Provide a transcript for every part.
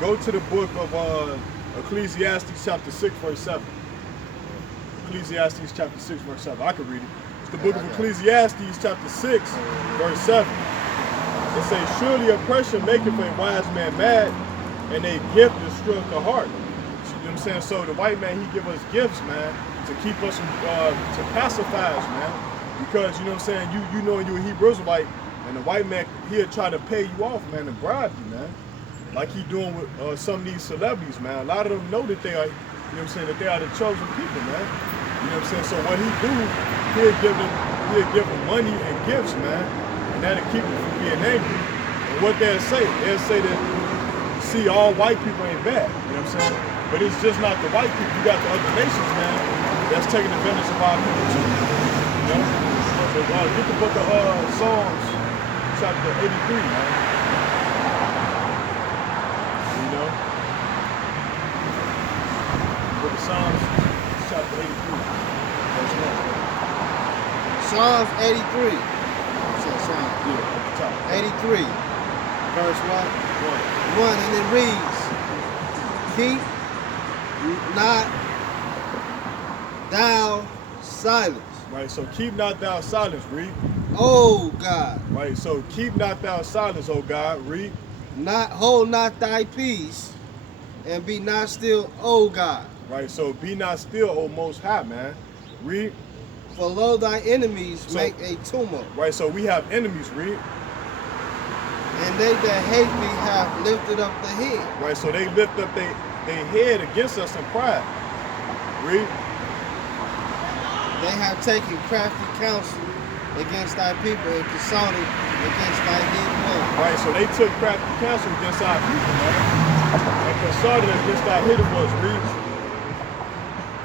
Go to the book of Ecclesiastes chapter 6, verse 7. Ecclesiastes chapter 6, verse 7. I can read it. It's the book of Ecclesiastes chapter 6, verse 7. It says, surely oppression maketh a wise man mad, and a gift destroyeth the heart. You know what I'm saying? So the white man, he give us gifts, man, to keep us from, to pacify us, man. Because, you know what I'm saying, you know you're a Hebrew Israelite, and the white man, he'll try to pay you off, man, and bribe you, man. Like he doing with some of these celebrities, man. A lot of them know that they are, you know what I'm saying, that they are the chosen people, man. You know what I'm saying? So what he do, he'll give them money and gifts, man. And that'll keep them from being angry. And what they'll say that, see, all white people ain't bad, you know what I'm saying? But it's just not the white people. You got the other nations, man, that's taking advantage of our people too. You know? So get the book of Psalms, chapter 83, man. You know? Book of Psalms, chapter 83, verse 1. Psalms 83. Psalms. Yeah, at the top. 83, verse 1. 1, and it reads, keep not thou silence. Right, so keep not thou silence, read. O God. Right, so keep not thou silence, O God, read. Hold not thy peace, and be not still, O God. Right, so be not still, O Most High, man. Read. For lo, thy enemies make a tumult. Right, so we have enemies, read. And they that hate thee have lifted up the head. Right, so they lift up their head against us in pride. Read. They have taken crafty counsel against thy people and consulted against thy hidden ones. Right, so they took crafty counsel against our people, man. And consulted against our hidden ones, read.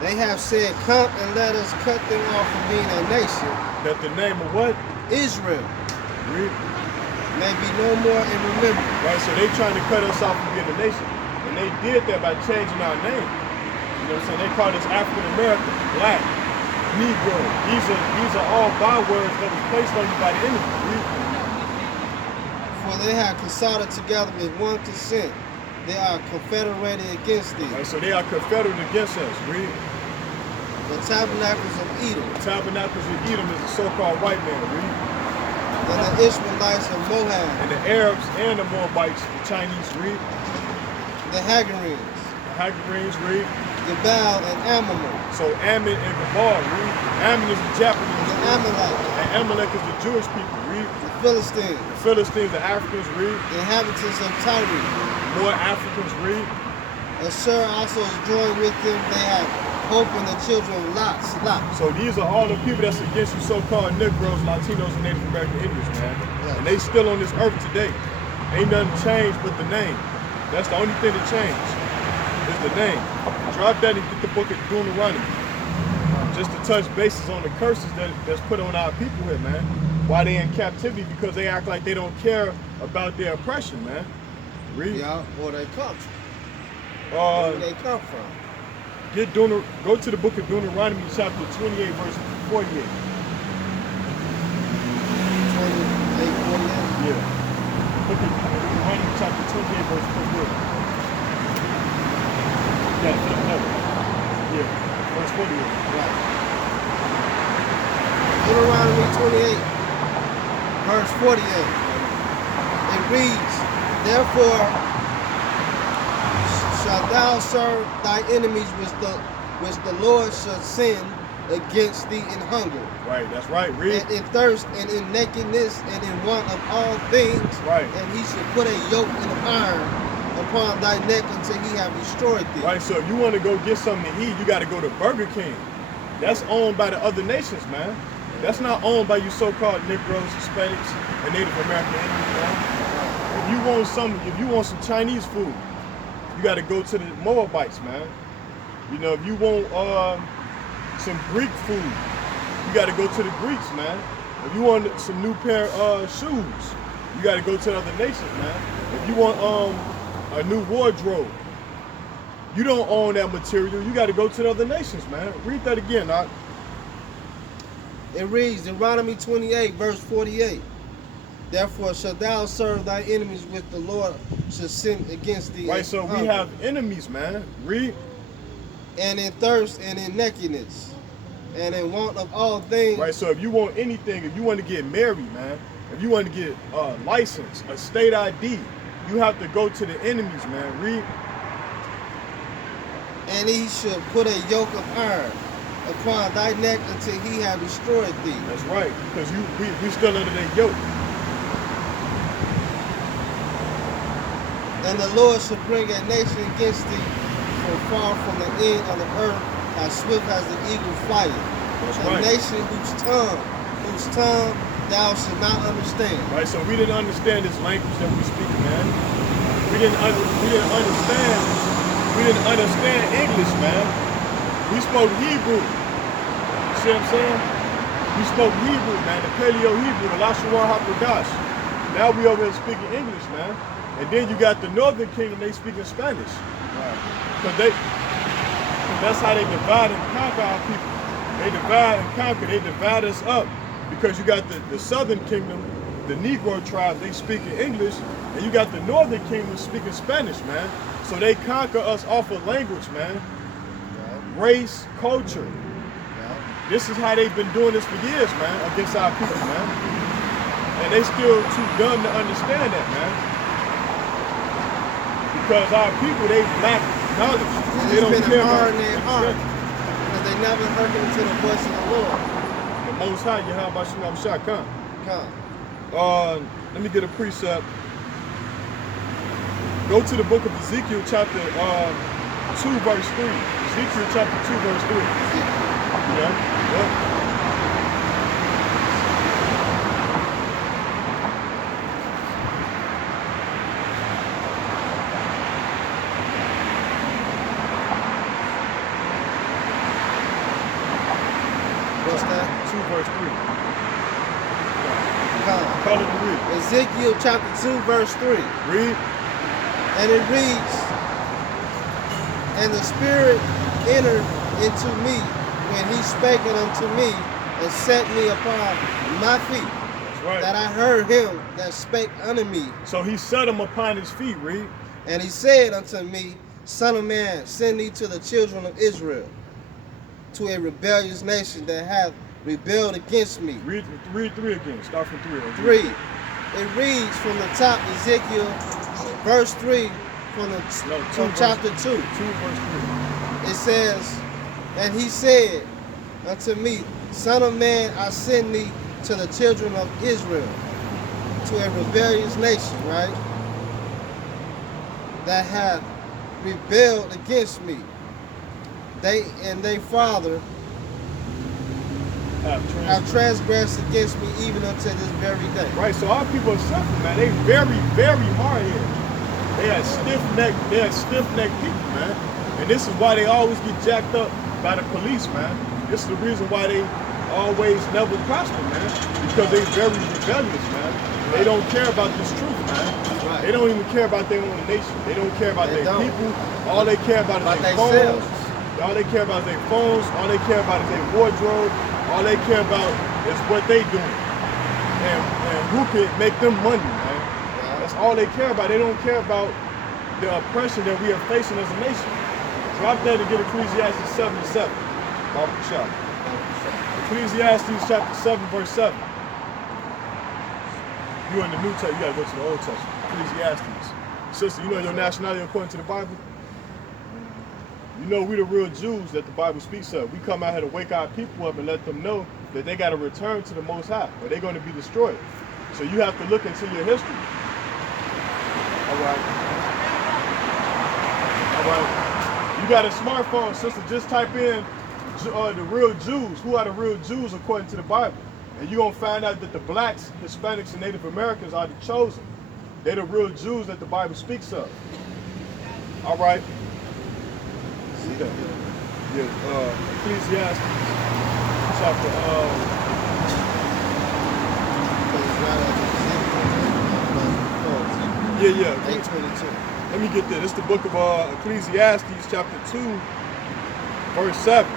They have said, come and let us cut them off from being a nation. That the name of what? Israel. Read. May be no more in remembrance. Right, so they trying to cut us off from being a nation. And they did that by changing our name. You know what I'm saying? They called us African American, Black, Negro. These are all bywords that was placed on you by the enemy. Read. For they have consulted together with one consent. They are confederated against thee. Right, so they are confederate against us. Read. The tabernacles of Edom. The tabernacles of Edom is the so-called white man. Read. And the Ishmaelites of Moab. And the Arabs and the Moabites, the Chinese, read. The Hagarenes. The Hagarenes, read. Gebal and Ammon. So Ammon and Gebal, read. Ammon is the Japanese. The Amalek. And Amalek is the Jewish people, read. The Philistines. The Philistines, the Africans, read. The inhabitants of Tyre. More Africans, read. Assur also is joined with them. They have hope in the children of Lot. So these are all the people that's against you so-called Negroes, Latinos, and Native American Indians, man. Yes. And they still on this earth today. Ain't nothing changed but the name. That's the only thing that changed, is the name. Drop that and get the book of Deuteronomy. Just to touch bases on the curses that's put on our people here, man. Why they in captivity? Because they act like they don't care about their oppression, man. Read. Yeah, where they come from. Where they come from. Go to the book of Deuteronomy, chapter 28, verse 48. 28, 48. Yeah. Book of Deuteronomy, chapter 28, verse 48. Yeah, verse 48. Right. Deuteronomy 28, verse 48. It reads, therefore shalt thou serve thy enemies which the Lord shall send against thee in hunger. Right, that's right. Read. And in thirst and in nakedness and in want of all things. Right. And he shall put a yoke of iron upon thy neck until he have destroyed thee. Right, so if you want to go get something to eat, you got to go to Burger King. That's owned by the other nations, man. That's not owned by you so-called Negroes, Hispanics, and Native American Indians, man. If you want some Chinese food, you got to go to the Moabites, man. You know, if you want some Greek food, you got to go to the Greeks, man. If you want some new pair of shoes, you got to go to the other nations, man. If you want a new wardrobe, you don't own that material. You got to go to the other nations, man. Read that again, Doc. It reads, Deuteronomy 28, verse 48. Therefore shalt thou serve thy enemies with the Lord shall send against thee. Right, so we have enemies, man. Read. And in thirst and in nakedness and in want of all things. Right, so if you want anything, if you want to get married, man, if you want to get a license, a state ID, you have to go to the enemies, man. Read. And he shall put a yoke of iron upon thy neck until he have destroyed thee. That's right, because we still under their yoke. And the Lord shall bring a nation against thee from far from the end of the earth, as swift as the eagle flieth. That's a right. nation whose tongue thou shalt not understand. Right, so we didn't understand this language that we speak, man. We didn't understand English, man. We spoke Hebrew. You see what I'm saying? We spoke Hebrew, man, the Paleo Hebrew, the Lashawan HaKodash. Now we over here speaking English, man. And then you got the Northern Kingdom, they speaking Spanish. Because that's how they divide and conquer our people. They divide and conquer, they divide us up. Because you got the Southern Kingdom, the Negro tribe, they speaking English, and you got the Northern Kingdom speaking Spanish, man. So they conquer us off of language, man. Race, culture. This is how they've been doing this for years, man, against our people, man. And they still too dumb to understand that, man. Because our people, they lack knowledge. They don't care about their heart. Because they never hearken to the voice of the Lord. The Most High, Yahweh Shah, come. Let me get a precept. Go to the book of Ezekiel, chapter 2, verse 3. Ezekiel, chapter 2, verse 3. Yeah. What's that? 2, verse 3. Come. Call it to read. Ezekiel chapter 2, verse 3. Read. And it reads, and the Spirit entered into me when he spake it unto me and set me upon my feet. That's right. That I heard him that spake unto me. So he set him upon his feet, read. And he said unto me, Son of man, send thee to the children of Israel, to a rebellious nation that hath rebelled against me. Read 3 again. Start from 3. 3. It reads from the top, Ezekiel, verse 3, from chapter 2. 2, verse 3. It says, and he said unto me, Son of man, I send thee to the children of Israel, to a rebellious nation, right? That hath rebelled against me. They and their father have transgressed against me even unto this very day. Right, so our people are simple, man. They very, very hard-headed. They are stiff-necked people, man. And this is why they always get jacked up by the police, man. This is the reason why they always never prosper, man. Because they very rebellious, man. They don't care about this truth, man. Right. They don't even care about their own nation. They don't care about their people. All they care about is their themselves. phones. All they care about is their phones. All they care about is their wardrobe. All they care about is what they doing. And who can make them money, man. That's all they care about. They don't care about the oppression that we are facing as a nation. Drop that and get Ecclesiastes 7:7. Bible shop. Ecclesiastes chapter 7, verse 7. You in the New Testament, you gotta go to the Old Testament. Ecclesiastes. Sister, you know your nationality according to the Bible? You know we the real Jews that the Bible speaks of. We come out here to wake our people up and let them know that they got to return to the Most High or they're going to be destroyed. So you have to look into your history. All right. You got a smartphone, sister, just type in the real Jews. Who are the real Jews according to the Bible? And you're going to find out that the blacks, Hispanics, and Native Americans are the chosen. They're the real Jews that the Bible speaks of. All right. See that? Yeah, Ecclesiastes chapter yeah. 8:22. Let me get there. This is the book of Ecclesiastes chapter 2, verse 7.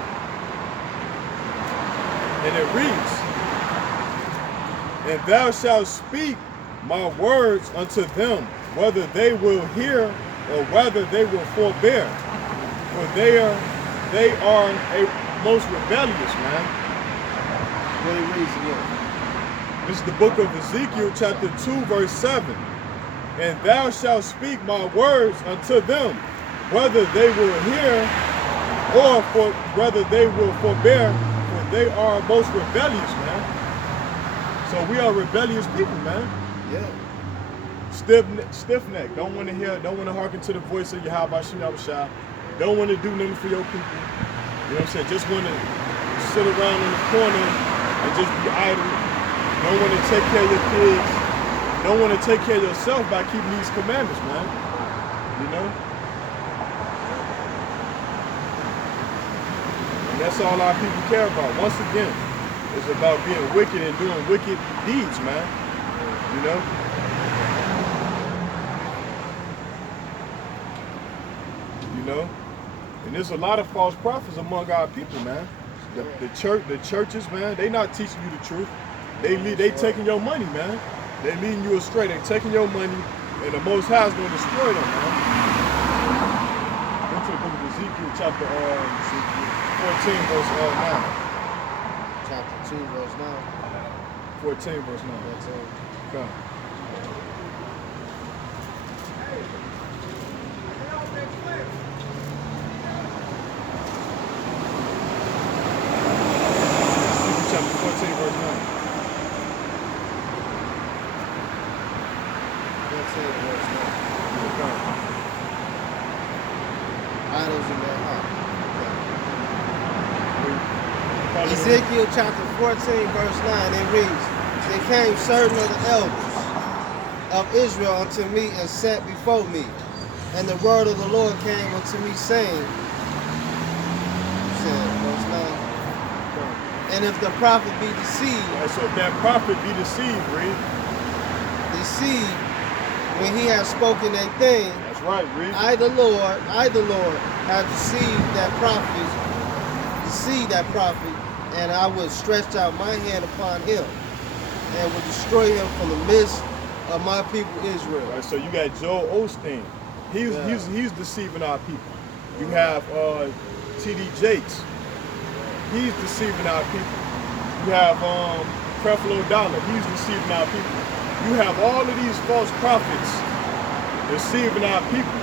And it reads, and thou shalt speak my words unto them, whether they will hear or whether they will forbear. For they are a most rebellious, man. What he reads again. This is the book of Ezekiel, chapter 2, verse 7. And thou shalt speak my words unto them, whether they will hear or whether they will forbear, for they are most rebellious, man. So we are rebellious people, man. Yeah. Stiff neck. Don't want to hear, don't want to hearken to the voice of Yahweh Shah. Don't want to do nothing for your people. You know what I'm saying? Just want to sit around in the corner and just be idle. Don't want to take care of your kids. Don't want to take care of yourself by keeping these commandments, man. You know? And that's all our people care about. Once again, it's about being wicked and doing wicked deeds, man. You know? You know? And there's a lot of false prophets among our people, man. The churches, man, they not teaching you the truth. They taking your money, man. They leading you astray. They taking your money, and the Most High is going to destroy them, man. Go to the book of Ezekiel, chapter 14, verse 9. Chapter 2, verse 9. 14, verse 9. That's it. Come. Chapter 14, verse 9. That's it, verse 9. Come. Idols in their heart. Okay. Ezekiel chapter 14, verse 9, it reads, There came certain of the elders of Israel unto me and sat before me. And the word of the Lord came unto me, saying, verse 9, and if the prophet be deceived, Right, so if that prophet be deceived, read. deceived when he has spoken a thing, That's right, read. I the Lord, have deceived that prophet, and I would stretch out my hand upon him, and would destroy him from the midst of my people Israel. Right, so you got Joel Osteen. He's deceiving our people. You have T.D. Jakes. He's deceiving our people. You have Creflo Dollar. He's deceiving our people. You have all of these false prophets deceiving our people.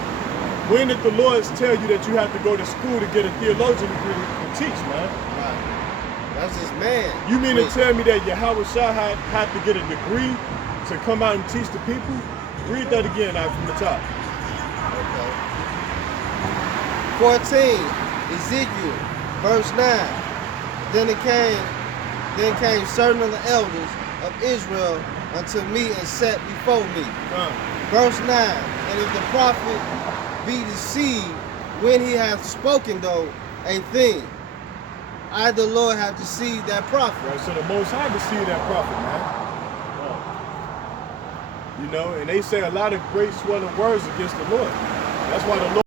When did the Lord tell you that you have to go to school to get a theologian degree to teach, man? Right. That's just man. You mean to tell me that Yahweh Shah had to get a degree to come out and teach the people? Read that again out from the top. Okay. 14, Ezekiel, verse 9. Then came certain of the elders of Israel unto me and sat before me. Verse 9, and if the prophet be deceived when he hath spoken though a thing, I the Lord have deceived that prophet. Right, so the Most High deceived that prophet, man. You know, and they say a lot of great swelling words against the Lord. That's why the Lord